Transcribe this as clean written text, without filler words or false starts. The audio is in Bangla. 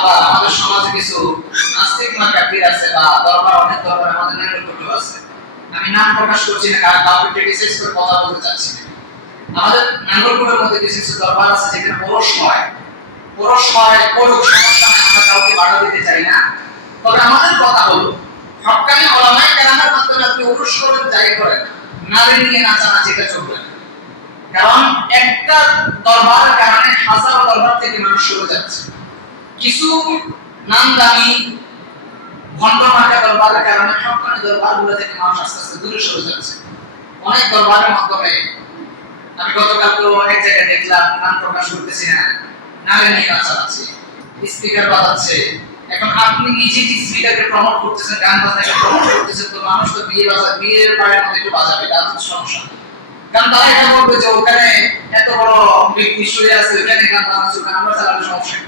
আবার আমাদের সমাজে কিছু নাস্তিক মাকাফির আছে বা দরবার অনেক দরবার আমাদের নাঙ্গলকোটে আছে। আমি নাম প্রকাশ করছি না, কারণ কাউকে ক্রিটিসাইজ করে কথা বলতে চাচ্ছি না। আমাদের নাঙ্গলকোটের মধ্যে কিছু কিছু দরবার আছে যেখানে পরশ হয় করুক, সমস্যা নাই, আমরা কাউকে বাধা দিতে চাই না। তবে আমাদের কথা হলো হক্কানি ওলামায়ে কেরামের মাধ্যমে আপনি উরুস করেন, যাই করেন, নারী নিয়ে নাচানাচি এটা চলবে না। কারণ একটা দরবারের কারণে হাজারো দরবার থেকে মানুষ সরে যাচ্ছে। কিছু নামদামি ভণ্ড মার্কা দরবারের কারণে হক্কানি দরবারগুলো থেকে মানুষ আস্তে আস্তে দূরে সরে যাচ্ছে। অনেক দরবারের মাধ্যমে আমি গতকাল তো অনেক জায়গায় দেখলাম, নাম প্রকাশ করতেছি না, নারী নিয়ে নাচানাচি, স্পিকার বাজাচ্ছে। এখন আপনি নিজে কি স্পিকারকে প্রমোট করতেছেন, গান বাজনাকে প্রমোট করতেছেন, তো মানুষ তো বিয়ের পাড়ার মধ্যে একটু বাজাবে, তার তো সমস্যা। কারণ তারা এটা বলবে যে ওখানে এত বড় ব্যক্তি শুয়ে আছে, ওখানে গান বাজনা চলবে, আমরা চালালে সমস্যা।